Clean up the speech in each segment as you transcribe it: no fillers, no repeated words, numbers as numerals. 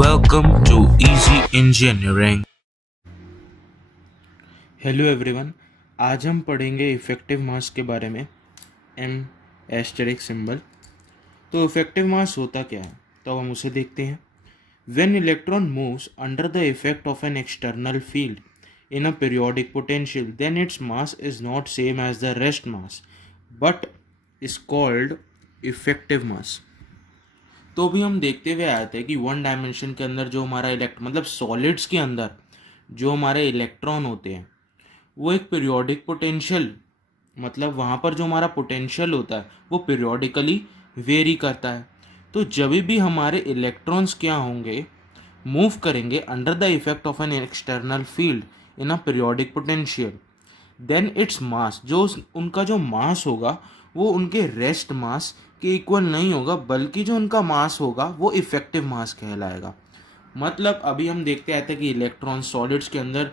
Welcome to Easy Engineering. Hello everyone. आज हम पढ़ेंगे इफ़ेक्टिव मास के बारे में। M asterisk symbol. तो इफ़ेक्टिव मास होता क्या है, तो हम उसे देखते हैं। When electron moves under the effect of an external field in a periodic potential then its mass is not same as the rest mass but is called effective mass. तो भी हम देखते हुए आए थे कि वन डायमेंशन के अंदर जो हमारा मतलब सॉलिड्स के अंदर जो हमारे इलेक्ट्रॉन होते हैं वो एक पीरियोडिक पोटेंशियल, मतलब वहाँ पर जो हमारा पोटेंशियल होता है वो पीरियोडिकली वेरी करता है। तो जब भी हमारे इलेक्ट्रॉन्स क्या होंगे, मूव करेंगे under the effect of an external field in a periodic potential, then its mass, जो उनका जो मास होगा वो उनके रेस्ट मास के इक्वल नहीं होगा, बल्कि जो उनका मास होगा वो इफेक्टिव मास कहलाएगा। मतलब अभी हम देखते आते हैं कि इलेक्ट्रॉन सॉलिड्स के अंदर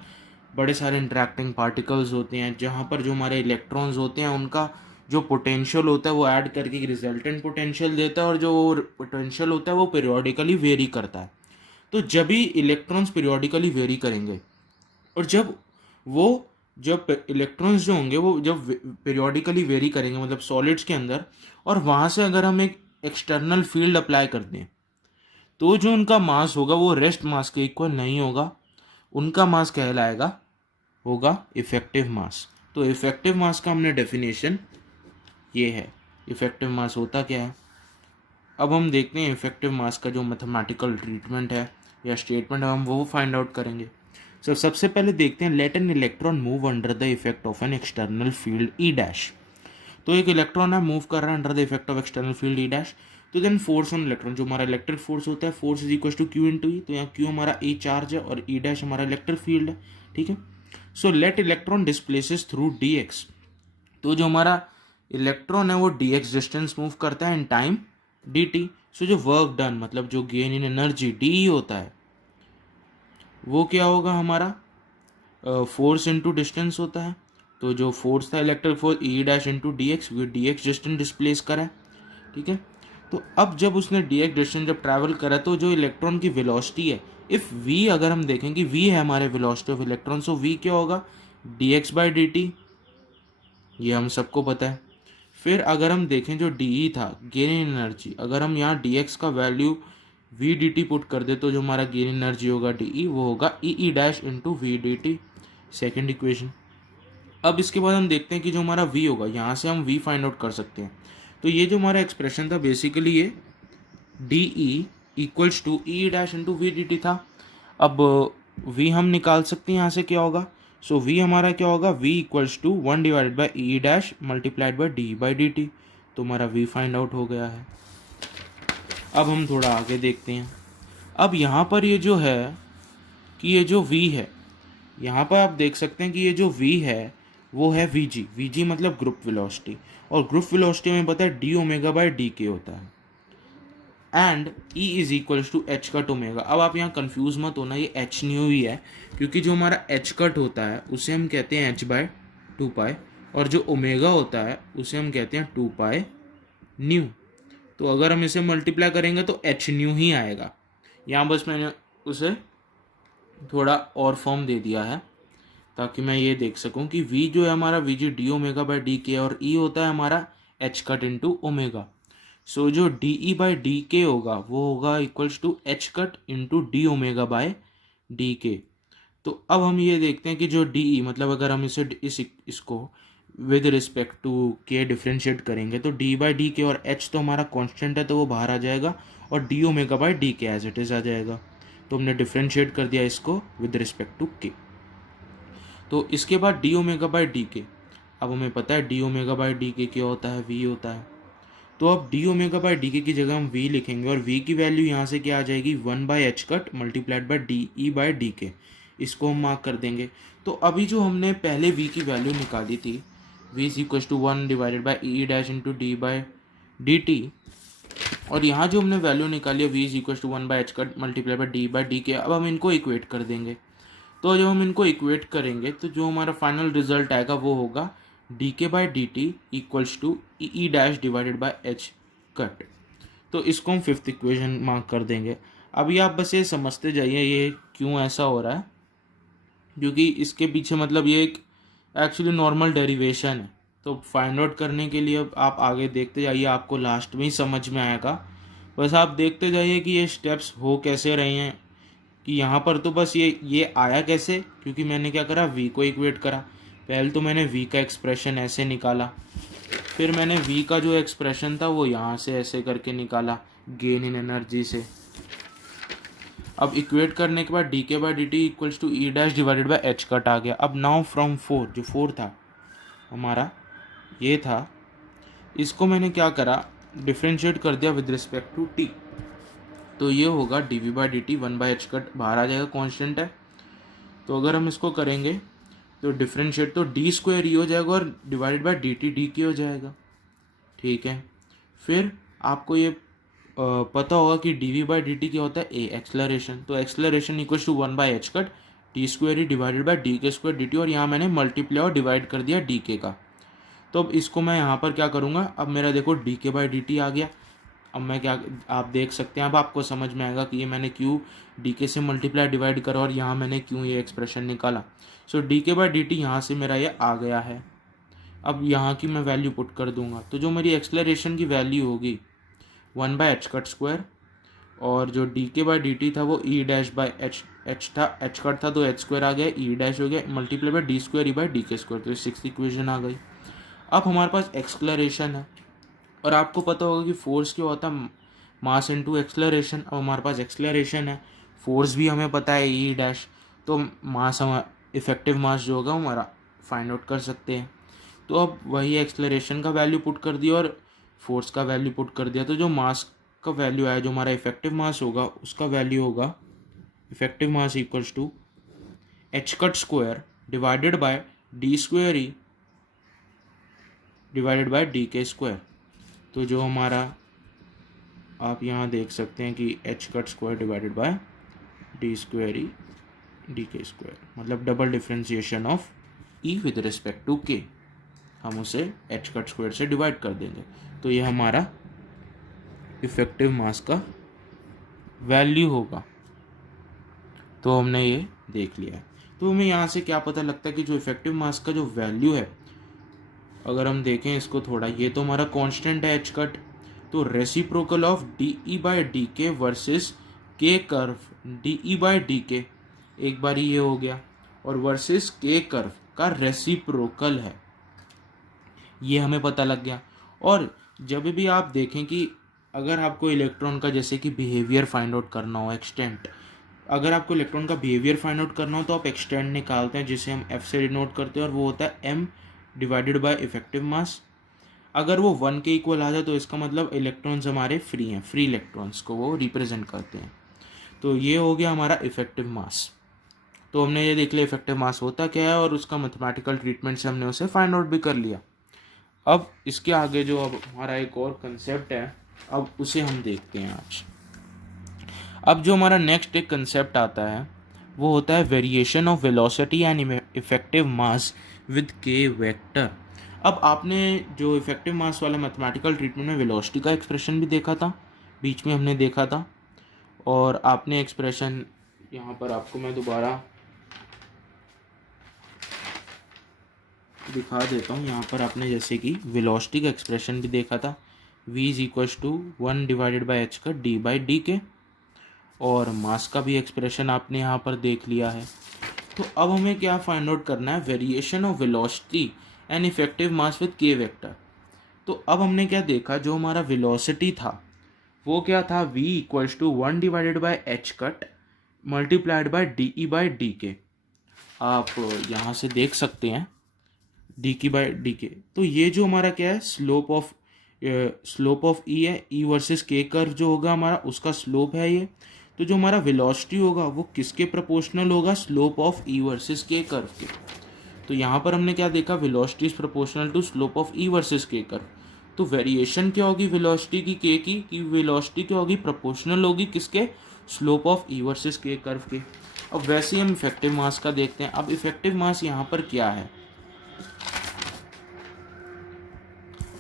बड़े सारे इंटरेक्टिंग पार्टिकल्स होते हैं, जहाँ पर जो हमारे इलेक्ट्रॉन्स होते हैं उनका जो पोटेंशियल होता है वो ऐड करके रिजल्टेंट पोटेंशियल देता है, और जो पोटेंशियल होता है वो पीरियोडिकली वेरी करता है। तो जब भी इलेक्ट्रॉन्स पीरियोडिकली वेरी करेंगे और वो जब इलेक्ट्रॉन्स जो होंगे वो जब पीरियोडिकली वेरी करेंगे मतलब सॉलिड्स के अंदर, और वहाँ से अगर हम एक एक्सटर्नल फील्ड अप्लाई करते हैं तो जो उनका मास होगा वो रेस्ट मास के इक्वल नहीं होगा, उनका मास कहलाएगा होगा इफेक्टिव मास। तो इफेक्टिव मास का हमने डेफिनेशन ये है। इफेक्टिव मास होता क्या है, अब हम देखते हैं इफेक्टिव मास का जो मैथमेटिकल ट्रीटमेंट है या स्टेटमेंट है हम वो फाइंड आउट करेंगे। सबसे पहले देखते हैं, let an electron move under the effect of an external field E dash. तो एक इलेक्ट्रॉन है मूव कर रहा है under the effect of external field E dash. तो देन फोर्स ऑन इलेक्ट्रॉन, जो हमारा इलेक्ट्रिक फोर्स होता है, force is equal to Q into E. तो यहाँ क्यू हमारा ई चार्ज है और ई डैश हमारा इलेक्ट्रिक फील्ड है, ठीक है। So let electron displaces through D x. तो जो हमारा इलेक्ट्रॉन है वो डी एक्स डिस्टेंस मूव करता है इन टाइम डी टी। सो जो वर्क डन मतलब जो गेन इन एनर्जी डी होता है वो क्या होगा, हमारा फोर्स इंटू डिस्टेंस होता है। तो जो फोर्स था इलेक्ट्रिक फोर्स ई डैश इंटू डी एक्स, वो डी एक्स डिस्टेंस डिस्प्लेस करा है, ठीक है। तो अब जब उसने डी एक्स डिस्टेंस जब ट्रैवल करा तो जो इलेक्ट्रॉन की वेलोसिटी है, इफ़ वी अगर हम देखें कि वी है हमारे velocity of electron, so V क्या होगा D X by D T, ये हम सबको पता है। फिर अगर हम देखें जो डी ई था गेन इन एनर्जी, अगर हम यहाँ डी एक्स का value V D T put कर दे तो जो हमारा गेन एनर्जी होगा डी ई वो होगा E E dash into V D T, second equation. अब इसके बाद हम देखते हैं कि जो हमारा v होगा यहाँ से हम v फाइंड आउट कर सकते हैं। तो ये जो हमारा एक्सप्रेशन था बेसिकली ये D E equals to E dash into V D T था। अब v हम निकाल सकते हैं यहाँ से क्या होगा, सो v हमारा क्या होगा v equals to 1 divided by E dash multiplied by D by D T. तो हमारा v फाइंड आउट हो गया है। अब हम थोड़ा आगे देखते हैं। अब यहाँ पर ये जो है कि ये जो v है, यहाँ पर आप देख सकते हैं कि ये जो v है वो है वी जी। वी जी मतलब ग्रुप वेलोसिटी, और ग्रुप वेलोसिटी में पता है D omega by D K होता है, and E is equals to H cut omega. अब आप यहाँ कंफ्यूज मत होना, ये एच न्यू ही है, क्योंकि जो हमारा एच कट होता है उसे हम कहते हैं एच बाय टू पाई, और जो ओमेगा होता है उसे हम कहते हैं टू पाई न्यू। तो अगर हम इसे मल्टीप्लाई करेंगे तो एच न्यू ही आएगा। यहाँ बस मैंने उसे थोड़ा और फॉर्म दे दिया है ताकि मैं ये देख सकूं कि v जो है हमारा V G D omega by D K, और e होता है हमारा H cut into omega. So जो D E by D K होगा वो होगा equals to H cut into D omega by D K. तो अब हम ये देखते हैं कि जो डी ई मतलब अगर हम इसको विद रिस्पेक्ट टू के डिफ्रेंशिएट करेंगे तो डी बाई डी के, और एच तो हमारा कॉन्स्टेंट है तो वो बाहर आ जाएगा, और डी ओमेगा बाई डी के एज इट इज़ आ जाएगा। तो हमने डिफ्रेंशिएट कर दिया इसको विद रिस्पेक्ट टू के। तो इसके बाद D omega by D K, अब हमें पता है डी ओमेगा बाई डी के क्या होता है, वी होता है। तो अब डी ओमेगा बाई डी के की जगह हम वी लिखेंगे, और वी की वैल्यू यहाँ से क्या आ जाएगी 1 by H cut multiplied by D E by D के, इसको हम मार्क कर देंगे। तो अभी जो हमने पहले वी की वैल्यू निकाली थी V is equal to 1 divided by E dash into D by D T, और यहाँ जो हमने वैल्यू निकाली है V is equal to 1 by H cut multiply by D K, अब हम इनको इक्वेट कर देंगे। तो जब हम इनको इक्वेट करेंगे तो जो हमारा फाइनल रिजल्ट आएगा वो होगा D K by D T equals to E dash divided by H cut. तो इसको हम फिफ्थ इक्वेशन मार्क कर देंगे। अभी आप बस ये समझते जाइए ये क्यों ऐसा हो रहा है, क्योंकि इसके पीछे मतलब ये एक एक्चुअली नॉर्मल डेरिवेशन है। तो फाइंड आउट करने के लिए अब आप आगे देखते जाइए, आपको लास्ट में ही समझ में आएगा। बस आप देखते जाइए कि ये स्टेप्स हो कैसे रहे हैं, कि यहाँ पर तो बस ये आया कैसे, क्योंकि मैंने क्या करा, वी को इक्वेट करा। पहले तो मैंने वी का एक्सप्रेशन ऐसे निकाला, फिर मैंने वी का जो एक्सप्रेशन था वो यहाँ से ऐसे करके निकाला गेन इन एनर्जी से। अब इक्वेट करने के बाद D K by D T equals to E dash divided by H cut आ गया। अब नाउ फ्रॉम फोर, जो फोर था हमारा ये था, इसको मैंने क्या करा, डिफ्रेंशिएट कर दिया विद रिस्पेक्ट टू टी। तो ये होगा D V by D T, one by H cut बाहर आ जाएगा, कॉन्स्टेंट है। तो अगर हम इसको करेंगे तो डिफ्रेंशिएट तो डी स्क्वायर ई हो जाएगा और divided by D T D की हो जाएगा, ठीक है। फिर आपको ये पता होगा कि D V by D T क्या होता है, ए एक्सलरेशन। तो acceleration equals to one by H cut T square E divided by D K square D T, और यहाँ मैंने मल्टीप्लाई और डिवाइड कर दिया डी के का। तो अब इसको मैं यहाँ पर क्या करूँगा, अब मेरा देखो D K by D T आ गया। अब मैं क्या, आप देख सकते हैं, अब आपको समझ में आएगा कि ये मैंने क्यों डी के से मल्टीप्लाई डिवाइड करा और यहाँ मैंने क्यों ये एक्सप्रेशन निकाला। सो D K by D T यहाँ से मेरा ये आ गया है। अब यहाँ की मैं वैल्यू पुट कर दूंगा, तो जो मेरी एक्सलरेशन की वैल्यू होगी one by H cut square, और जो D K by D T था वो ई डैश बाई एच था, एच कट था तो एच स्क्वायर आ गया, ई डैश हो गया, multiply by D square E by D K square. तो सिक्स्थ इक्वेशन आ गई। अब हमारे पास एक्सलरेशन है, और आपको पता होगा कि फोर्स क्या होता है, मास इनटू एक्सलरेशन। अब हमारे पास एक्सलरेशन है, फोर्स भी हमें पता है ई डैश, तो मास हम इफेक्टिव मास जो होगा हमारा फाइंड आउट कर सकते हैं। तो अब वही एक्सलरेशन का वैल्यू पुट कर दिया और फोर्स का वैल्यू पुट कर दिया, तो जो मास का वैल्यू आया, जो हमारा इफेक्टिव मास होगा उसका वैल्यू होगा effective mass equals to H cut square divided by D square E divided by D K square. तो जो हमारा, आप यहाँ देख सकते हैं कि H cut square divided by D square E D K square, मतलब double differentiation of E with respect to K, हम उसे एच कट स्क्वायर से डिवाइड कर देंगे। तो ये हमारा इफेक्टिव मास का वैल्यू होगा। तो हमने ये देख लिया है। तो हमें यहाँ से क्या पता लगता है कि जो इफेक्टिव मास का जो वैल्यू है, अगर हम देखें इसको थोड़ा, ये तो हमारा कांस्टेंट है एच कट, तो reciprocal of D E by D के versus K curve D E by D के, एक बार ये हो गया, और वर्सेस के कर्व का रेसिप्रोकल है, ये हमें पता लग गया। और जब भी आप देखें कि अगर आपको इलेक्ट्रॉन का जैसे कि बिहेवियर फाइंड आउट करना हो, एक्सटेंट, अगर आपको इलेक्ट्रॉन का बिहेवियर फाइंड आउट करना हो तो आप एक्सटेंट निकालते हैं, जिसे हम एफ से डिनोट करते हैं, और वो होता है एम डिवाइडेड बाय इफेक्टिव मास। अगर वो 1 के इक्वल आ जाए तो इसका मतलब इलेक्ट्रॉन्स हमारे फ्री हैं, फ्री इलेक्ट्रॉन्स को वो रिप्रेजेंट करते हैं। तो ये हो गया हमारा इफेक्टिव मास। तो हमने ये देख लिया इफेक्टिव मास होता क्या है, और उसका मैथमेटिकल ट्रीटमेंट से हमने उसे फाइंड आउट भी कर लिया। अब इसके आगे जो अब हमारा एक और कंसेप्ट है, अब उसे हम देखते हैं आज। अब जो हमारा नेक्स्ट एक कंसेप्ट आता है वो होता है variation of velocity and effective mass with के वेक्टर। अब आपने जो इफेक्टिव मास वाला मैथमेटिकल ट्रीटमेंट में वेलोसिटी का एक्सप्रेशन भी देखा था, बीच में हमने देखा था, और आपने एक्सप्रेशन यहाँ पर आपको मैं दोबारा दिखा देता हूँ। यहाँ पर आपने जैसे कि वेलोसिटी का एक्सप्रेशन भी देखा था, v is equals to 1 divided by H का डी बाई डी के, और मास का भी एक्सप्रेशन आपने यहाँ पर देख लिया है। तो अब हमें क्या फाइंड आउट करना है, variation of velocity and effective mass with के वेक्टर। तो अब हमने क्या देखा, जो हमारा वेलोसिटी था वो क्या था, v equals to 1 divided by H cut multiplied by D E by D K. आप यहाँ से देख सकते हैं डी की बाई डी के। तो ये जो हमारा क्या है, स्लोप ऑफ ई है, ई वर्सेस के कर्व जो होगा हमारा उसका स्लोप है ये। तो जो हमारा वेलोसिटी होगा वो किसके प्रोपोर्शनल होगा, slope of E versus K curve के। तो यहाँ पर हमने क्या देखा, velocity is proportional to slope of E versus K curve. तो वेरिएशन क्या होगी वेलोसिटी की के की, वेलोसिटी क्या होगी, प्रोपोर्शनल होगी किसके, slope of E versus K curve के। अब वैसे ही हम इफेक्टिव मास का देखते हैं। अब इफेक्टिव मास यहाँ पर क्या है,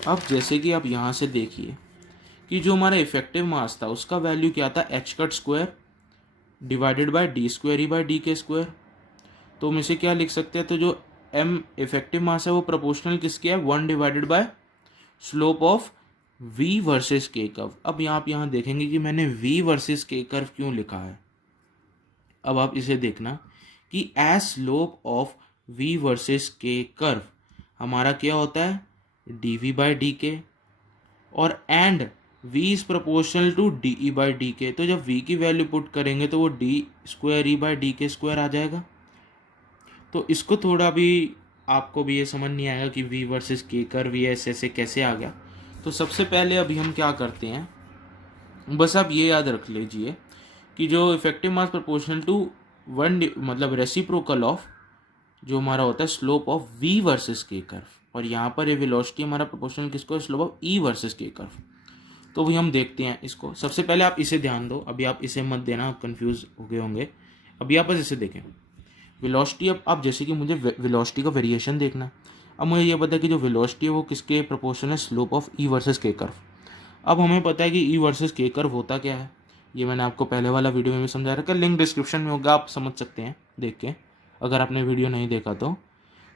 अब जैसे कि आप यहाँ से देखिए कि जो हमारा इफेक्टिव मास था उसका वैल्यू क्या था, H cut square divided by D square E bye D K square. तो हम इसे क्या लिख सकते हैं, तो जो एम इफेक्टिव मास है वो प्रोपोर्शनल किसके है, 1 divided bye slope of v versus K curve. अब आप यहाँ देखेंगे कि मैंने v वर्सेस के कर्व क्यों लिखा है। अब आप इसे देखना कि as slope of v versus K curve हमारा क्या होता है, dv बाई डी के, और and v is proportional to de by D K. तो जब v की वैल्यू पुट करेंगे तो वो D square E by D K square आ जाएगा। तो इसको थोड़ा भी आपको भी ये समझ नहीं आएगा कि v वर्सेस के कर्व ये ऐसे कैसे आ गया। तो सबसे पहले अभी हम क्या करते हैं, बस आप ये याद रख लीजिए कि जो इफेक्टिव मास प्रोपोर्शनल टू 1 मतलब रेसिप्रोकल ऑफ जो हमारा होता है slope of v versus K curve, और यहाँ पर ये वेलोसिटी हमारा प्रोपोर्शनल किसको है, slope of e versus K curve. तो अभी हम देखते हैं इसको। सबसे पहले आप इसे ध्यान दो, अभी आप इसे मत देना, आप कंफ्यूज हो गए होंगे। अभी आप बस इसे देखें वेलोसिटी। अब आप जैसे कि मुझे वेलोसिटी का वेरिएशन देखना है, अब मुझे ये पता है कि जो वेलोसिटी है वो किसके प्रोपोर्शनल है, slope of E versus K curve. अब हमें पता है कि ई वर्सेस के कर्व होता क्या है, ये मैंने आपको पहले वाला वीडियो में भी समझा रखा है, लिंक डिस्क्रिप्शन में होगा, आप समझ सकते हैं देख के अगर आपने वीडियो नहीं देखा तो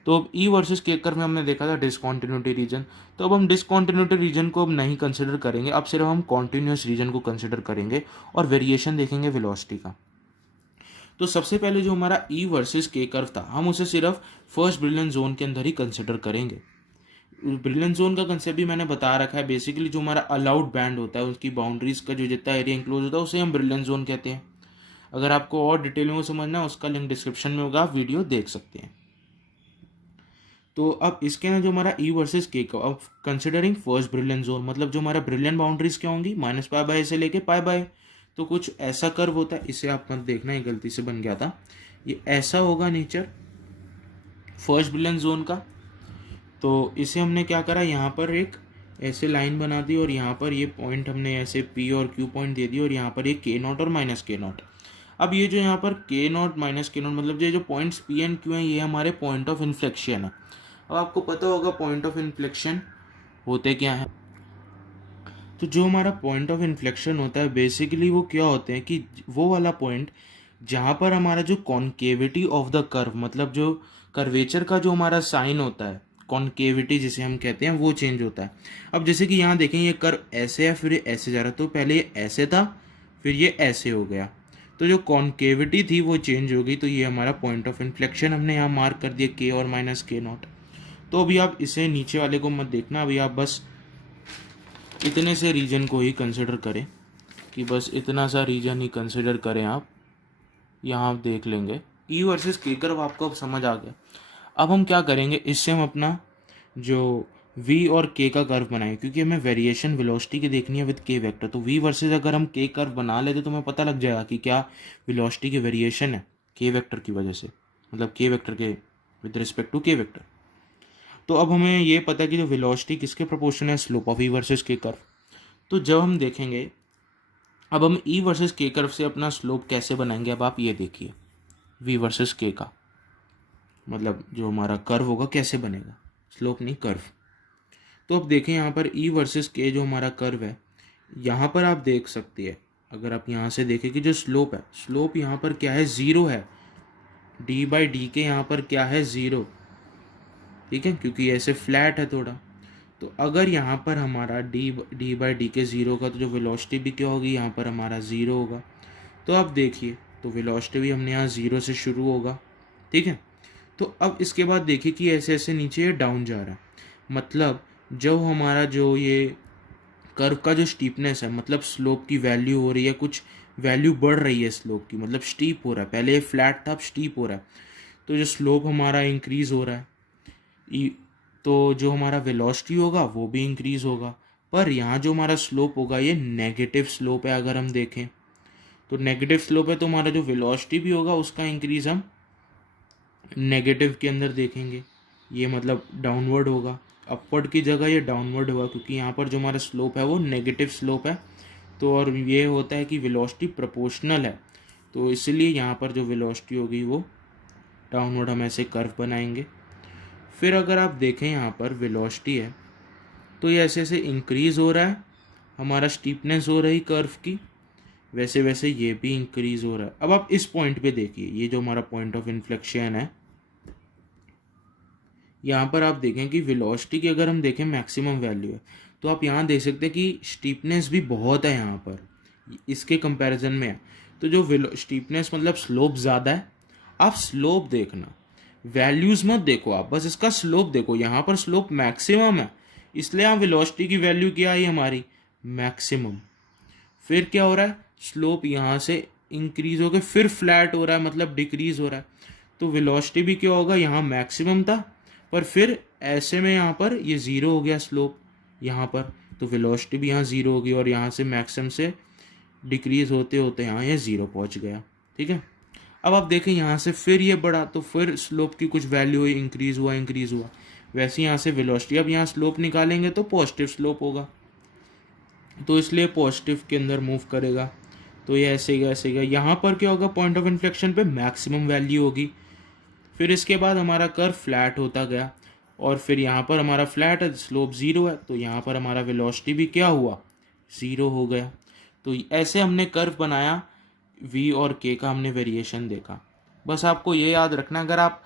अब ई वर्सेस के कर्व में हमने देखा था डिसकॉन्टिन्यूटी रीजन। तो अब हम डिसकॉन्टिन्यूटी रीजन को अब नहीं कंसिडर करेंगे, अब सिर्फ हम कॉन्टिन्यूस रीजन को कंसिडर करेंगे और वेरिएशन देखेंगे वेलोसिटी का। तो सबसे पहले जो हमारा ई वर्सेस के कर्व था हम उसे सिर्फ फर्स्ट ब्रिलियंट जोन के अंदर ही कंसिडर करेंगे। ब्रिलियंट जोन का कंसेप्ट भी मैंने बता रखा है, बेसिकली जो हमारा अलाउड बैंड होता है उसकी बाउंड्रीज का जो जितना एरिया इंक्लोज होता है उसे हम ब्रिलियंट जोन कहते हैं। अगर आपको और डिटेल में समझना है उसका लिंक डिस्क्रिप्शन में होगा, आप वीडियो देख सकते हैं। तो अब इसके अंदर जो हमारा ई वर्सेस के कर्व, अब कंसिडरिंग फर्स्ट ब्रिलियंट जोन मतलब जो हमारा ब्रिलियंट बाउंड्रीज क्या होंगी, माइनस पाई बाय से लेके पाई बाय। तो कुछ ऐसा कर्व होता है, इसे आप मत देखना, ये गलती से बन गया था, ये ऐसा होगा नेचर फर्स्ट ब्रिलियंट जोन का। तो इसे हमने क्या करा, यहाँ पर एक ऐसे लाइन बना दी और यहाँ पर ये पॉइंट हमने ऐसे पी और क्यू पॉइंट दे दी और यहाँ पर ये के नॉट और माइनस के नॉट। अब ये जो यहाँ पर के नॉट माइनस के नॉट मतलब ये जो पॉइंट्स पी एंड क्यू हैं ये हमारे पॉइंट ऑफ इन्फ्लेक्शन है। अब आपको पता होगा पॉइंट ऑफ इन्फ्लेक्शन होते क्या है। तो जो हमारा पॉइंट ऑफ इन्फ्लेक्शन होता है बेसिकली वो क्या होते हैं कि वो वाला पॉइंट जहाँ पर हमारा जो कॉन्केविटी ऑफ द कर्व मतलब जो कर्वेचर का जो हमारा साइन होता है, कॉन्केविटी जिसे हम कहते हैं, वो चेंज होता है। अब जैसे कि यहाँ देखें ये कर्व ऐसे है फिर ये ऐसे जा रहा है, तो पहले ये ऐसे था फिर ये ऐसे हो गया, तो जो कॉन्केविटी थी वो चेंज हो गई। तो ये हमारा पॉइंट ऑफ इन्फ्लेक्शन हमने यहाँ मार्क कर दिया के और माइनस के नॉट। तो अभी आप इसे नीचे वाले को मत देखना, अभी आप बस इतने से रीजन को ही कंसिडर करें कि बस इतना सा रीजन ही कंसिडर करें आप। यहाँ आप देख लेंगे ई वर्सेस के कर्व आपको अब समझ आ गया। अब हम क्या करेंगे, इससे हम अपना जो v और k का कर्व बनाएं, क्योंकि हमें वेरिएशन वेलोसिटी की देखनी है विद k वेक्टर। तो v वर्सेस अगर हम k कर्व बना लेते तो हमें पता लग जाएगा कि क्या वेलोसिटी की वेरिएशन है k वेक्टर की वजह से, मतलब k वेक्टर के with respect to k vector. तो अब हमें ये पता है कि जो वेलोसिटी किसके प्रोपोर्शन है, slope of E versus K curve. तो जब हम देखेंगे अब हम ई वर्सेस के कर्व से अपना स्लोप कैसे बनाएंगे, अब आप ये देखिए वी वर्सेस के का मतलब जो हमारा कर्व होगा कैसे बनेगा, स्लोप नहीं कर्व। तो अब देखें यहाँ पर ई वर्सेस के जो हमारा कर्व है, यहाँ पर आप देख सकते हैं अगर आप यहाँ से देखें कि जो स्लोप है, स्लोप यहाँ पर क्या है, ज़ीरो है। डी बाई डी के यहाँ पर क्या है, ज़ीरो, ठीक है, क्योंकि ऐसे फ्लैट है थोड़ा। तो अगर यहाँ पर हमारा डी बाई डी के ज़ीरो का, तो जो वेलोसिटी भी क्या होगी, यहाँ पर हमारा ज़ीरो होगा। तो अब देखिए तो वेलोसिटी भी हमने यहाँ ज़ीरो से शुरू होगा, ठीक है। तो अब इसके बाद देखिए कि ऐसे ऐसे नीचे ये डाउन जा रहा है, मतलब जब हमारा जो ये कर्व का जो स्टीपनेस है मतलब स्लोप की वैल्यू हो रही है, कुछ वैल्यू बढ़ रही है स्लोप की, मतलब स्टीप हो रहा है, पहले ये फ्लैट था अब स्टीप हो रहा है। तो जो स्लोप हमारा इंक्रीज़ हो रहा है तो जो हमारा वेलोसिटी होगा वो भी इंक्रीज़ होगा। पर यहाँ जो हमारा स्लोप होगा ये नेगेटिव स्लोप है। अगर हम देखें तो नेगेटिव स्लोप है तो हमारा जो वेलोसिटी भी होगा उसका इंक्रीज़ हम नेगेटिव के अंदर देखेंगे, ये मतलब डाउनवर्ड होगा। अपवर्ड की जगह ये डाउनवर्ड होगा क्योंकि यहाँ पर जो हमारा स्लोप है वो नेगेटिव स्लोप है। तो और ये होता है कि वेलोसिटी प्रोपोर्शनल है, तो इसलिए यहाँ पर जो वेलोसिटी होगी वो डाउनवर्ड हम ऐसे कर्व बनाएंगे। फिर अगर आप देखें यहाँ पर वेलोसिटी है तो ये ऐसे ऐसे इंक्रीज़ हो रहा है हमारा स्टीपनेस हो रही कर्व की, वैसे वैसे ये भी इंक्रीज हो रहा है। अब आप इस पॉइंट पे देखिए, ये जो हमारा पॉइंट ऑफ इन्फ्लेक्शन है, यहाँ पर आप देखें कि वेलोसिटी की अगर हम देखें मैक्सिमम वैल्यू है, तो आप यहाँ देख सकते हैं कि स्टीपनेस भी बहुत है यहाँ पर इसके कंपैरिजन में है। तो जो स्टीपनेस मतलब स्लोप ज़्यादा है, आप स्लोप देखना, वैल्यूज़ मत देखो, आप बस इसका स्लोप देखो। यहाँ पर स्लोप मैक्सिमम है, इसलिए यहाँ वेलोसिटी की वैल्यू क्या आई हमारी, मैक्सिमम। फिर क्या हो रहा है, स्लोप यहाँ से इंक्रीज हो गया, फिर फ्लैट हो रहा है मतलब डिक्रीज हो रहा है। तो वेलोसिटी भी क्या होगा, यहाँ मैक्सिमम था, पर फिर ऐसे में यहाँ पर ये ज़ीरो हो गया स्लोप यहाँ पर, तो वेलोसिटी भी यहाँ ज़ीरो होगी और यहाँ से मैक्सिमम से डिक्रीज होते होते यहाँ ये ज़ीरो पहुँच गया। ठीक है, अब आप देखें यहाँ से फिर ये बढ़ा, तो फिर स्लोप की कुछ वैल्यू हुई, इंक्रीज हुआ, वैसे यहाँ से वेलोसिटी, अब यहाँ स्लोप निकालेंगे तो पॉजिटिव स्लोप होगा, तो इसलिए पॉजिटिव के अंदर मूव करेगा। तो ये ऐसे गया यहाँ पर क्या होगा, पॉइंट ऑफ इन्फ्लेक्शन पे मैक्सिमम वैल्यू होगी। फिर इसके बाद हमारा कर्व फ्लैट होता गया, और फिर यहाँ पर हमारा फ्लैट है, स्लोप ज़ीरो है, तो यहाँ पर हमारा वेलोसिटी भी क्या हुआ, ज़ीरो हो गया। तो ऐसे हमने कर्व बनाया, वी और के का हमने वेरिएशन देखा। बस आपको ये याद रखना, अगर आप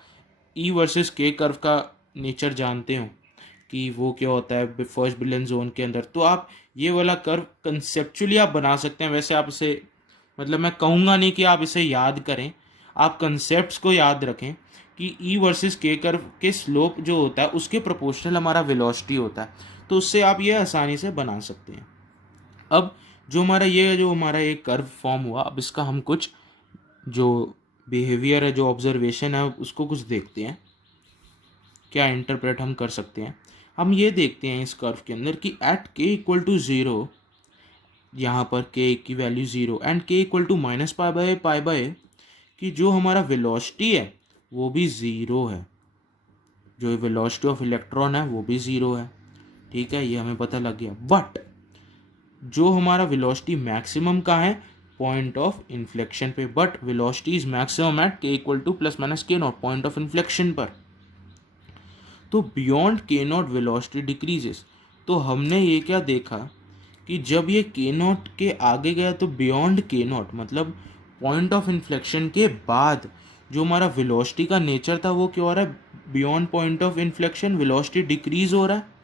ई वर्सेस के कर्व का नेचर जानते हो कि वो क्या होता है फर्स्ट बिलियन जोन के अंदर, तो आप ये वाला कर्व कंसेप्चुअली आप बना सकते हैं। वैसे आप इसे, मतलब मैं कहूँगा नहीं कि आप इसे याद करें, आप कंसेप्ट्स को याद रखें कि ई वर्सेस के कर्व के स्लोप जो होता है उसके प्रोपोर्शनल हमारा वेलोसिटी होता है, तो उससे आप ये आसानी से बना सकते हैं। अब जो हमारा एक कर्व फॉर्म हुआ, अब इसका हम कुछ जो बिहेवियर है, जो ऑब्जर्वेशन है, उसको कुछ देखते हैं, क्या इंटरप्रेट हम कर सकते हैं। हम ये देखते हैं इस कर्व के अंदर कि eight K equal to zero, यहाँ पर के की value zero and K equal to minus pi by कि जो हमारा वेलोसिटी है वो भी ज़ीरो है, जो वेलोसिटी ऑफ इलेक्ट्रॉन है वो भी ज़ीरो है। ठीक है, ये हमें पता लग गया। बट जो हमारा वेलोसिटी मैक्सिमम का है पॉइंट ऑफ इन्फ्लेक्शन पे, but velocity is maximum at K equal to plus minus K naught point of inflection पर। तो बियॉन्ड के नॉट वेलोसिटी डिक्रीजेस। तो हमने ये क्या देखा कि जब ये के नॉट के आगे गया, तो बियॉन्ड के नॉट मतलब पॉइंट ऑफ इन्फ्लेक्शन के बाद जो हमारा वेलोसिटी का नेचर था वो क्या हो रहा है, beyond point of inflection velocity decrease हो रहा है।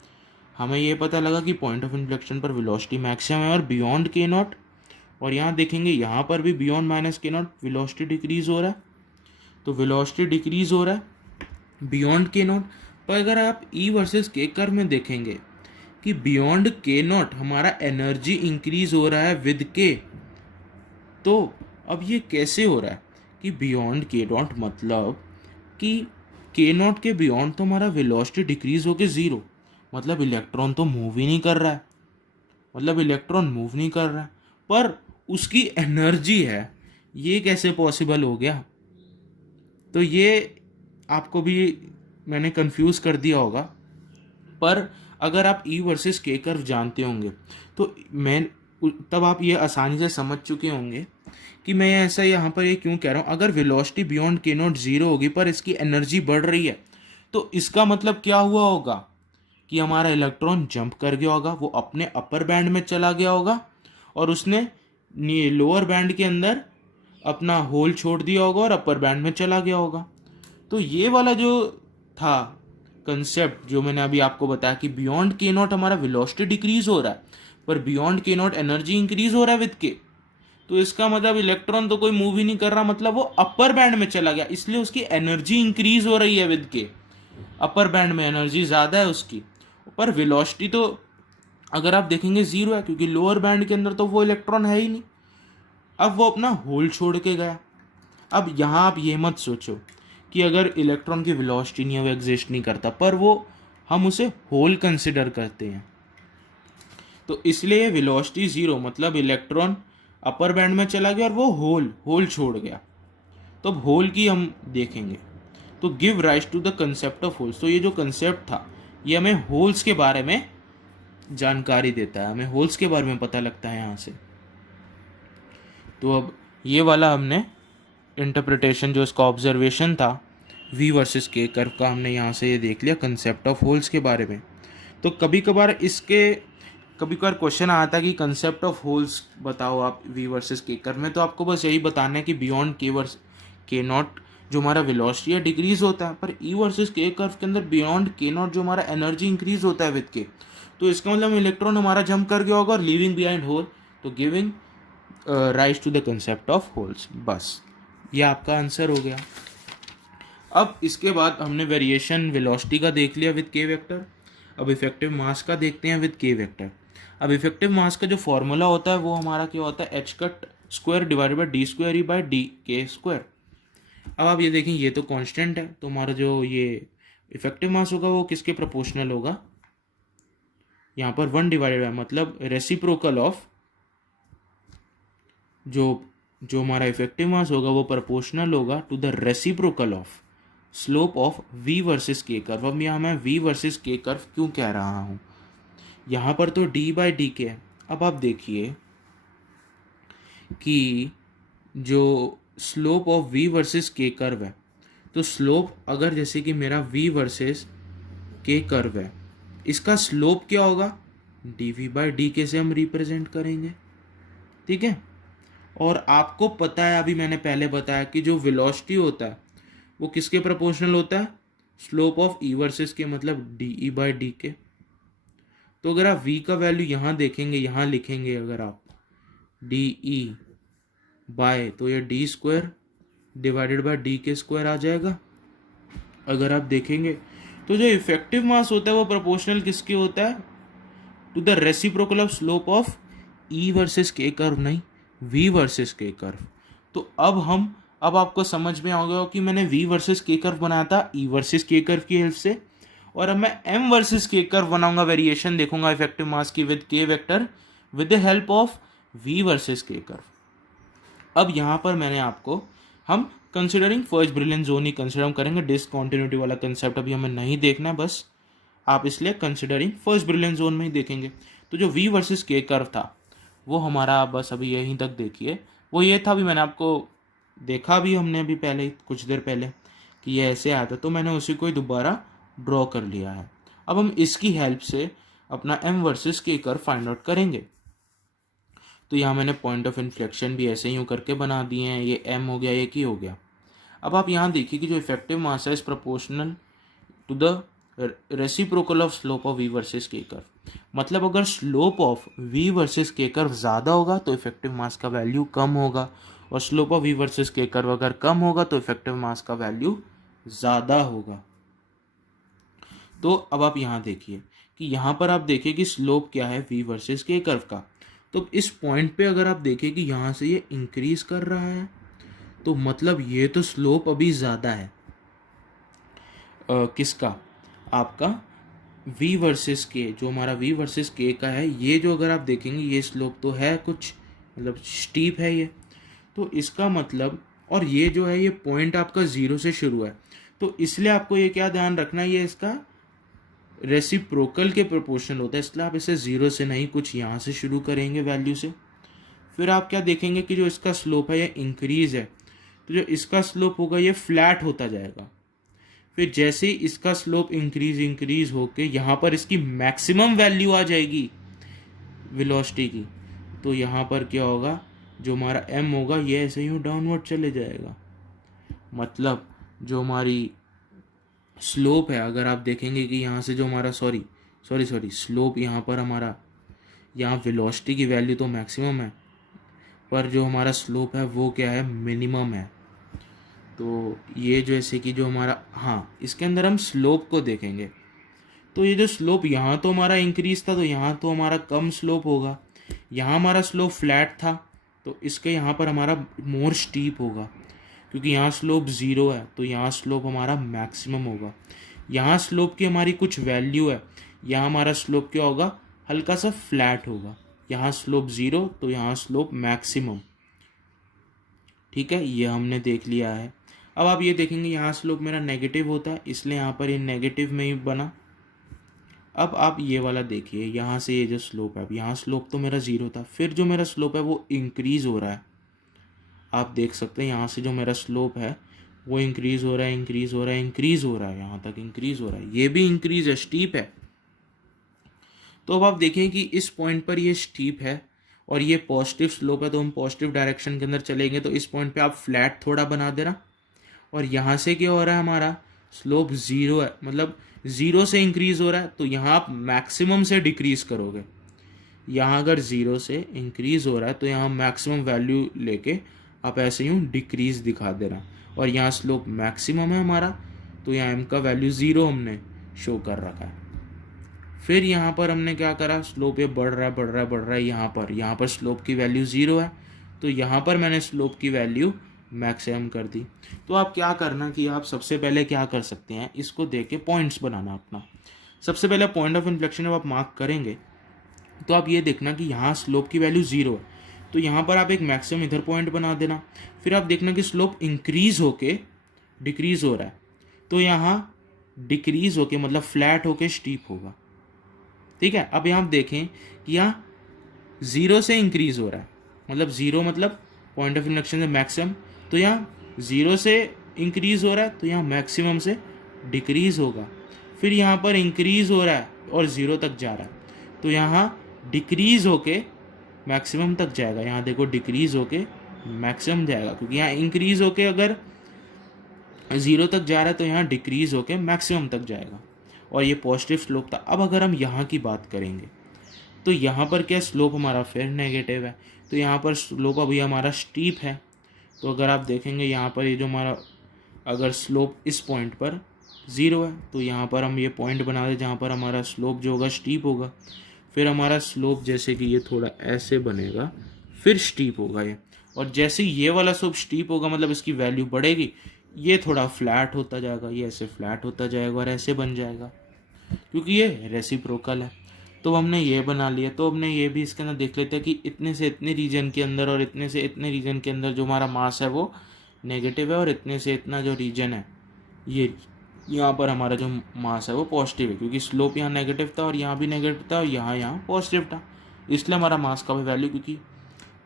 हमें ये पता लगा कि पॉइंट ऑफ इन्फ्लेक्शन पर वेलोसिटी मैक्सिमम है और बियॉन्ड के नॉट, और यहाँ देखेंगे यहाँ पर भी beyond minus K not velocity decrease हो रहा है। तो वेलोसिटी डिक्रीज हो रहा है बियॉन्ड के नॉट। पर अगर आप ई वर्सेस के कर्व में देखेंगे कि बियॉन्ड के नॉट हमारा एनर्जी इंक्रीज हो रहा है विद के, तो अब ये कैसे हो रहा है कि बियॉन्ड के नॉट मतलब कि के नॉट के बियॉन्ड तो हमारा वेलोसिटी डिक्रीज होके ज़ीरो, मतलब इलेक्ट्रॉन तो मूव ही नहीं कर रहा है, पर उसकी एनर्जी है, ये कैसे पॉसिबल हो गया। तो ये आपको भी मैंने कंफ्यूज कर दिया होगा, पर अगर आप ई वर्सेस के कर्व जानते होंगे तो तब आप ये आसानी से समझ चुके होंगे कि मैं ऐसा यहाँ पर ये क्यों कह रहा हूँ। अगर वेलोसिटी बियॉन्ड के नॉट ज़ीरो होगी पर इसकी एनर्जी बढ़ रही है, तो इसका मतलब क्या हुआ होगा कि हमारा इलेक्ट्रॉन जंप कर गया होगा, वो अपने अपर बैंड में चला गया होगा और उसने लोअर बैंड के अंदर अपना होल छोड़ दिया होगा और अपर बैंड में चला गया होगा। तो ये वाला जो था कंसेप्ट जो मैंने अभी आपको बताया कि बियॉन्ड के नॉट हमारा वेलोसिटी डिक्रीज हो रहा है पर बियॉन्ड के नॉट एनर्जी इंक्रीज हो रहा है विद के, तो इसका मतलब इलेक्ट्रॉन तो कोई मूव ही नहीं कर रहा, मतलब वो अपर बैंड में चला गया, इसलिए उसकी एनर्जी इंक्रीज हो रही है विद के। अपर बैंड में एनर्जी ज़्यादा है उसकी, पर वेलोसिटी तो अगर आप देखेंगे ज़ीरो है, क्योंकि लोअर बैंड के अंदर तो वो इलेक्ट्रॉन है ही नहीं, अब वो अपना होल छोड़ के गया। अब यहाँ आप ये मत सोचो कि अगर इलेक्ट्रॉन की वेलोसिटी नहीं है वो एग्जिस्ट नहीं करता, पर वो हम उसे होल कंसिडर करते हैं, तो इसलिए वेलोसिटी ज़ीरो मतलब इलेक्ट्रॉन अपर बैंड में चला गया और वो होल छोड़ गया। तो अब होल की हम देखेंगे, तो give rise to the concept of holes. तो ये जो कंसेप्ट था ये हमें होल्स के बारे में जानकारी देता है, हमें होल्स के बारे में पता लगता है यहाँ से। तो अब ये वाला हमने इंटरप्रिटेशन जो इसका ऑब्जर्वेशन था वी वर्सेस के कर्व का, हमने यहाँ से ये देख लिया कंसेप्ट ऑफ होल्स के बारे में। तो कभी कभार इसके कभी कभार क्वेश्चन आता है कि कंसेप्ट ऑफ होल्स बताओ आप वी वर्सेस के कर्व में, तो आपको बस यही बताना है कि बियॉन्ड के नॉट जो हमारा वेलोसिटी है डिक्रीज होता है, पर ई वर्सेस के कर्व के अंदर बियॉन्ड के नॉट जो हमारा एनर्जी इंक्रीज होता है विद के, तो इसका मतलब इलेक्ट्रॉन हमारा जंप कर गया होगा और लीविंग बिहाइंड होल, तो giving rise to the concept of holes. बस ये आपका आंसर हो गया। अब इसके बाद हमने वेरिएशन वेलोसिटी का देख लिया विद के वेक्टर। अब इफेक्टिव मास का देखते हैं विद के वेक्टर। अब इफेक्टिव मास का जो फॉर्मूला होता है वो हमारा क्या होता है, H cut square divided by D square E by D K square. अब आप ये देखें ये तो कांस्टेंट है, तो हमारा जो ये इफेक्टिव मास होगा वो किसके प्रोपोर्शनल होगा, यहाँ पर 1 डिवाइडेड बाय मतलब रेसिप्रोकल ऑफ जो हमारा इफेक्टिव मास होगा वो प्रोपोर्शनल होगा to the reciprocal of slope of v versus K curve. अब यहाँ मैं v वर्सेस के कर्व क्यों कह रहा हूँ, यहाँ पर तो d बाई डी के है। अब आप देखिए कि जो slope of v versus K curve है, तो स्लोप अगर जैसे कि मेरा v वर्सेस के कर्व है, इसका स्लोप क्या होगा, dv बाई डी के से हम रिप्रेजेंट करेंगे, ठीक है। और आपको पता है, अभी मैंने पहले बताया कि जो वेलोसिटी होता है वो किसके प्रोपोर्शनल होता है, स्लोप ऑफ ई वर्सेस के, मतलब D E by D K. तो अगर आप v का वैल्यू यहाँ देखेंगे, यहाँ लिखेंगे अगर आप डी ई बाय, तो ये D square divided by D K square आ जाएगा। अगर आप देखेंगे तो जो इफेक्टिव मास होता है वो प्रोपोर्शनल किसके होता है, to the reciprocal of slope of E versus K curve, नहीं v वर्सेस के कर्व। तो अब आपको समझ में आ गया कि मैंने v वर्सेस के कर्व बनाया था e वर्सेस के कर्व की हेल्प से, और अब मैं m वर्सेस के कर्व बनाऊंगा, वेरिएशन देखूंगा इफेक्टिव मास की विद के vector with the help of v versus K curve. अब यहाँ पर मैंने आपको, हम कंसिडरिंग फर्स्ट ब्रिलियंट जोन ही कंसिडर करेंगे, डिसकंटिन्यूटी वाला कंसेप्ट अभी हमें नहीं देखना है, बस आप इसलिए कंसिडरिंग फर्स्ट ब्रिलियंट जोन में ही देखेंगे। तो जो v वर्सेस के कर्व था वो हमारा, बस अभी यहीं तक देखिए, वो ये था, अभी मैंने आपको देखा भी हमने अभी पहले कुछ देर पहले कि ये ऐसे आया था, तो मैंने उसी को ही दोबारा ड्रॉ कर लिया है। अब हम इसकी हेल्प से अपना m versus K curve find out करेंगे। तो यहाँ मैंने पॉइंट ऑफ इन्फ्लेक्शन भी ऐसे ही करके बना दिए हैं, ये m हो गया, ये की हो गया। अब आप यहाँ देखिए कि जो इफेक्टिव मास है is proportional to the reciprocal of slope of v versus K curve. मतलब अगर slope of v versus K curve ज़्यादा होगा तो इफेक्टिव मास का वैल्यू कम होगा, और slope of v versus K curve अगर कम होगा तो इफेक्टिव मास का वैल्यू ज़्यादा होगा। तो अब आप यहाँ देखिए कि यहाँ पर आप देखिए कि स्लोप क्या है v वर्सेस के कर्व का। तो इस पॉइंट पे अगर आप देखिए कि यहाँ से ये इंक्रीज कर रहा है, तो मतलब ये तो स्लोप अभी ज़्यादा है किसका, आपका v वर्सेस के, जो हमारा v वर्सेस के का है, ये जो अगर आप देखेंगे ये स्लोप तो है कुछ, मतलब स्टीप है ये, तो इसका मतलब, और ये जो है ये पॉइंट आपका 0 से शुरू है, तो इसलिए आपको ये क्या ध्यान रखना है, ये इसका रेसिप्रोकल के प्रोपोर्शनल होता है, इसलिए आप इसे 0 से नहीं, कुछ यहाँ से शुरू करेंगे वैल्यू से। फिर आप क्या देखेंगे कि जो इसका स्लोप है ये इंक्रीज है, तो जो इसका स्लोप होगा ये फ्लैट होता जाएगा। फिर जैसे ही इसका स्लोप इंक्रीज होके यहाँ पर इसकी मैक्सिमम वैल्यू आ जाएगी वेलोसिटी की, तो यहाँ पर क्या होगा, जो हमारा m होगा ये ऐसे ही डाउनवर्ड चले जाएगा। मतलब जो हमारी स्लोप है, अगर आप देखेंगे कि यहाँ से जो हमारा सॉरी स्लोप, यहाँ पर हमारा, यहाँ वेलोसिटी की वैल्यू तो मैक्सिमम है, पर जो हमारा स्लोप है वो क्या है, मिनिमम है। तो ये जैसे कि जो हमारा, हाँ इसके अंदर हम स्लोप को देखेंगे, तो ये जो स्लोप यहाँ तो हमारा इंक्रीज था, तो यहाँ तो हमारा कम स्लोप होगा, यहाँ हमारा स्लोप फ्लैट था, तो इसके यहाँ पर हमारा मोर स्टीप होगा, क्योंकि यहाँ स्लोप 0 है, तो यहाँ स्लोप हमारा मैक्सिमम होगा। यहाँ स्लोप की हमारी कुछ वैल्यू है, यहाँ हमारा स्लोप क्या होगा, हल्का सा फ्लैट होगा। यहाँ स्लोप 0, तो यहाँ स्लोप मैक्सिमम, ठीक है, ये हमने देख लिया है। अब आप ये देखेंगे यहाँ स्लोप मेरा नेगेटिव होता है, इसलिए यहाँ पर ये नेगेटिव में ही बना। अब आप ये वाला देखिए, यहाँ से ये जो स्लोप है, अब यहाँ स्लोप तो मेरा 0 था, फिर जो मेरा स्लोप है वो इंक्रीज़ हो रहा है। आप देख सकते हैं यहाँ से जो मेरा स्लोप है वो इंक्रीज़ हो रहा है, इंक्रीज़ हो रहा है, इंक्रीज़ हो रहा है, यहाँ तक इंक्रीज़ हो रहा है, ये भी इंक्रीज़ है, स्टीप है। तो अब आप देखें कि इस पॉइंट पर ये स्टीप है और ये पॉजिटिव स्लोप है, तो हम पॉजिटिव डायरेक्शन के अंदर चलेंगे, तो इस पॉइंट पे आप फ्लैट थोड़ा बना देना। और यहाँ से क्या हो रहा है, हमारा स्लोप ज़ीरो है, मतलब ज़ीरो से इंक्रीज हो रहा है, तो यहाँ आप मैक्सिमम से डिक्रीज करोगे। यहाँ अगर ज़ीरो से इंक्रीज हो रहा है तो यहाँ मैक्सिमम वैल्यू लेके आप ऐसे यूँ डिक्रीज दिखा दे रहा। और यहाँ स्लोप मैक्सिमम है हमारा, तो यहाँ एम का वैल्यू ज़ीरो हमने शो कर रखा है। फिर यहाँ पर हमने क्या करा, स्लोप ये बढ़ रहा है बढ़ रहा है बढ़ रहा है, यहाँ पर स्लोप की वैल्यू ज़ीरो है, तो यहाँ पर मैंने स्लोप की वैल्यू मैक्सिमम कर दी। तो आप क्या करना कि आप सबसे पहले क्या कर सकते हैं, इसको देख के पॉइंट्स बनाना अपना। सबसे पहले पॉइंट ऑफ इन्फ्लेक्शन जब आप मार्क करेंगे तो आप ये देखना कि यहाँ स्लोप की वैल्यू ज़ीरो है, तो यहाँ पर आप एक मैक्सिमम इधर पॉइंट बना देना। फिर आप देखना कि स्लोप इंक्रीज होके डिक्रीज हो रहा है, तो यहाँ डिक्रीज होके मतलब फ्लैट होके स्टीप होगा। ठीक है, अब यहाँ देखें कि यहाँ ज़ीरो से इंक्रीज हो रहा है, मतलब ज़ीरो मतलब पॉइंट ऑफ इन्फ्लेक्शन से मैक्सिमम, तो यहाँ ज़ीरो से इंक्रीज हो रहा है, तो यहाँ मैक्सिमम से डिक्रीज होगा। फिर यहाँ पर इंक्रीज हो रहा है और ज़ीरो तक जा रहा है, तो यहाँ डिक्रीज होके मैक्सिमम तक जाएगा। यहाँ देखो डिक्रीज होके मैक्सिमम जाएगा, क्योंकि यहाँ इंक्रीज होके अगर ज़ीरो तक जा रहा है तो यहाँ डिक्रीज होके मैक्सिमम तक जाएगा, और ये पॉजिटिव स्लोप था। अब अगर हम यहाँ की बात करेंगे तो यहाँ पर क्या स्लोप हमारा फिर नेगेटिव है, तो यहाँ पर स्लोप अभी हमारा स्टीप है। तो अगर आप देखेंगे यहाँ पर ये जो हमारा अगर स्लोप इस पॉइंट पर ज़ीरो है, तो यहाँ पर हम ये पॉइंट बना दें जहाँ पर हमारा स्लोप जो होगा स्टीप होगा। फिर हमारा स्लोप जैसे कि ये थोड़ा ऐसे बनेगा, फिर स्टीप होगा ये, और जैसे ये वाला स्लोप स्टीप होगा मतलब इसकी वैल्यू बढ़ेगी, ये थोड़ा फ्लैट होता जाएगा, ये ऐसे फ्लैट होता जाएगा और ऐसे बन जाएगा, क्योंकि ये रेसिप्रोकल है। तो हमने ये बना लिया। तो हमने ये भी इसके अंदर देख लेते हैं कि इतने से इतने रीजन के अंदर और इतने से इतने रीजन के अंदर जो हमारा मास है वो नेगेटिव है, और इतने से इतना जो रीजन है ये यहाँ पर हमारा जो मास है वो पॉजिटिव है, क्योंकि स्लोप यहाँ नेगेटिव था और यहाँ भी नेगेटिव था और यहाँ पॉजिटिव था, इसलिए हमारा मास का भी वैल्यू क्योंकि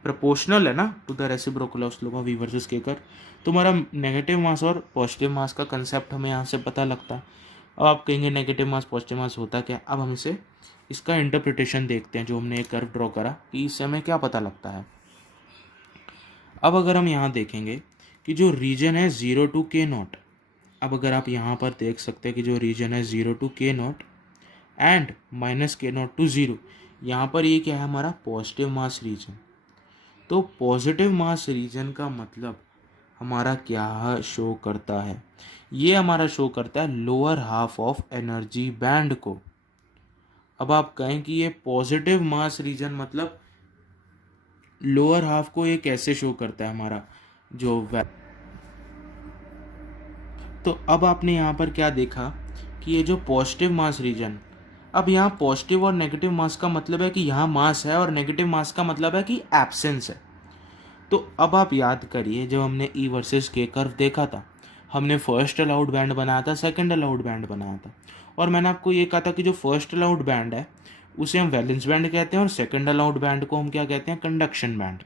प्रोपोर्शनल है ना to the reciprocal of slope of V versus K curve, तो हमारा नेगेटिव मास और पॉजिटिव मास का कंसेप्ट हमें यहाँ से पता लगता है। अब आप कहेंगे नेगेटिव मास पॉजिटिव मास होता क्या, अब हम इसे इसका इंटरप्रिटेशन देखते हैं जो हमने एक कर्व ड्रॉ करा कि इससे हमें क्या पता लगता है। अब अगर हम यहाँ देखेंगे कि जो रीजन है 0 to k0, अब अगर आप यहाँ पर देख सकते हैं कि जो रीजन है 0 to k0 and -k0 to 0, यहाँ पर ये क्या है हमारा पॉजिटिव मास रीजन। तो पॉजिटिव मास रीजन का मतलब हमारा क्या शो करता है, ये हमारा शो करता है lower half of energy band को। अब आप कहें कि ये पॉजिटिव मास रीजन मतलब लोअर हाफ को ये कैसे शो करता है हमारा जो तो अब आपने यहाँ पर क्या देखा कि ये जो पॉजिटिव मास रीजन, अब यहाँ पॉजिटिव और नेगेटिव मास का मतलब है कि यहाँ मास है और नेगेटिव मास का मतलब है कि एब्सेंस है। तो अब आप याद करिए जब हमने ई वर्सेस के कर्व देखा था, हमने फर्स्ट अलाउड बैंड बनाया था, सेकंड अलाउड बैंड बनाया था, और मैंने आपको ये कहा था कि जो फर्स्ट अलाउड बैंड है उसे हम वैलेंस बैंड कहते हैं और सेकंड अलाउड बैंड को हम क्या कहते हैं, कंडक्शन बैंड।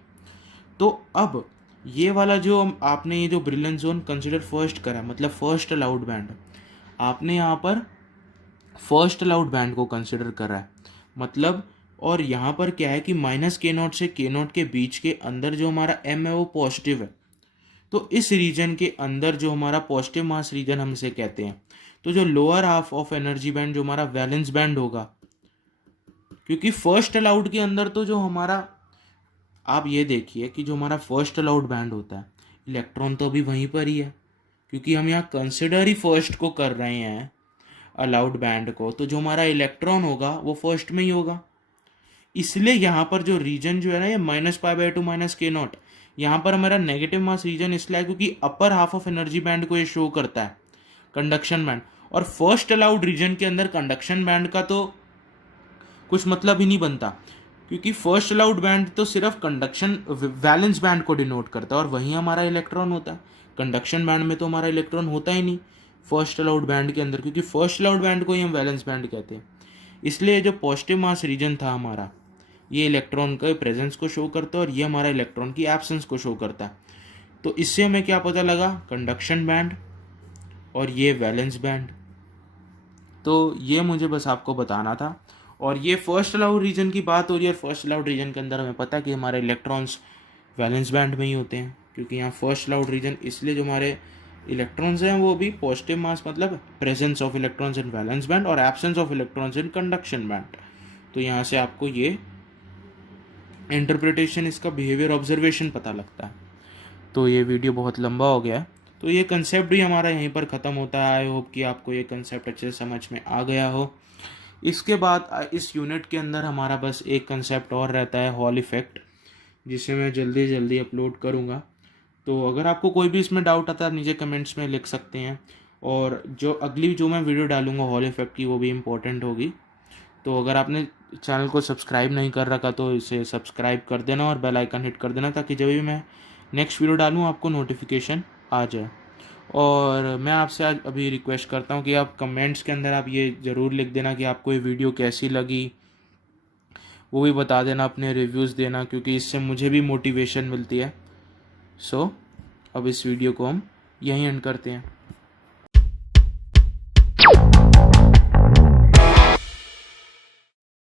तो अब ये वाला जो आपने ये जो ब्रिलियंट जोन कंसिडर फर्स्ट करा मतलब फर्स्ट अलाउड बैंड, आपने यहाँ पर फर्स्ट अलाउड बैंड को कंसिडर करा है मतलब, और यहाँ पर क्या है कि -k0 से k0 के बीच के अंदर जो हमारा m है वो पॉजिटिव है। तो इस रीजन के अंदर जो हमारा पॉजिटिव मास रीजन हम इसे कहते हैं। तो जो lower half of energy band जो हमारा वैलेंस बैंड होगा, क्योंकि फर्स्ट अलाउड के अंदर तो जो हमारा, आप ये देखिए कि जो हमारा फर्स्ट अलाउड बैंड होता है इलेक्ट्रॉन तो अभी वहीं पर ही है, क्योंकि हम यहाँ कंसिडर ही फर्स्ट को कर रहे हैं अलाउड बैंड को, तो जो हमारा इलेक्ट्रॉन होगा वो फर्स्ट में ही होगा। इसलिए यहाँ पर जो रीजन जो है ना ये -π/2 -k0, यहाँ पर हमारा नेगेटिव मास रीजन इसलिए है क्योंकि upper half of energy band को ये शो करता है कंडक्शन बैंड, और फर्स्ट अलाउड रीजन के अंदर कंडक्शन बैंड का तो कुछ मतलब ही नहीं बनता, क्योंकि फर्स्ट अलाउड बैंड तो सिर्फ कंडक्शन वैलेंस बैंड को डिनोट करता है और वहीं हमारा इलेक्ट्रॉन होता है। कंडक्शन बैंड में तो हमारा इलेक्ट्रॉन होता ही नहीं फर्स्ट अलाउड बैंड के अंदर, क्योंकि फर्स्ट अलाउड बैंड को ही हम वैलेंस बैंड कहते हैं। इसलिए जो पॉजिटिव मास रीजन था हमारा, ये इलेक्ट्रॉन के प्रेजेंस को शो करता है और ये हमारा इलेक्ट्रॉन की एब्सेंस को शो करता है। तो इससे हमें क्या पता लगा, कंडक्शन बैंड और ये वैलेंस बैंड। तो ये मुझे बस आपको बताना था, और ये फर्स्ट अलाउड रीजन की बात हो रही है। फर्स्ट अलाउड रीजन के अंदर हमें पता है कि हमारे इलेक्ट्रॉन्स वैलेंस बैंड में ही होते हैं, क्योंकि यहाँ फर्स्ट अलाउड रीजन इसलिए जो हमारे इलेक्ट्रॉन्स हैं वो भी पॉजिटिव मास मतलब presence of electrons in valence band और absence of electrons in conduction band. तो यहाँ से आपको ये इंटरप्रिटेशन, इसका बिहेवियर ऑब्जर्वेशन पता लगता है। तो ये वीडियो बहुत लंबा हो गया है, तो ये कंसेप्ट भी हमारा यहीं पर ख़त्म होता है। आई होप कि आपको ये कंसेप्ट अच्छे से समझ में आ गया हो। इसके बाद इस यूनिट के अंदर हमारा बस एक कंसेप्ट और रहता है, हॉल इफ़ेक्ट, जिसे मैं जल्दी जल्दी अपलोड करूँगा। तो अगर आपको कोई भी इसमें डाउट आता है नीचे कमेंट्स में लिख सकते हैं। और जो मैं वीडियो डालूँगा हॉल इफ़ेक्ट की, वो भी इम्पोर्टेंट होगी। तो अगर आपने चैनल को सब्सक्राइब नहीं कर रखा तो इसे सब्सक्राइब कर देना और बेल आइकन हिट कर देना, ताकि जब भी मैं नेक्स्ट वीडियो डालूँ आपको नोटिफिकेशन आ जाए। और मैं आपसे आज अभी रिक्वेस्ट करता हूँ कि आप कमेंट्स के अंदर आप ये ज़रूर लिख देना कि आपको ये वीडियो कैसी लगी, वो भी बता देना, अपने रिव्यूज़ देना, क्योंकि इससे मुझे भी मोटिवेशन मिलती है। सो अब इस वीडियो को हम यहीं एंड करते हैं।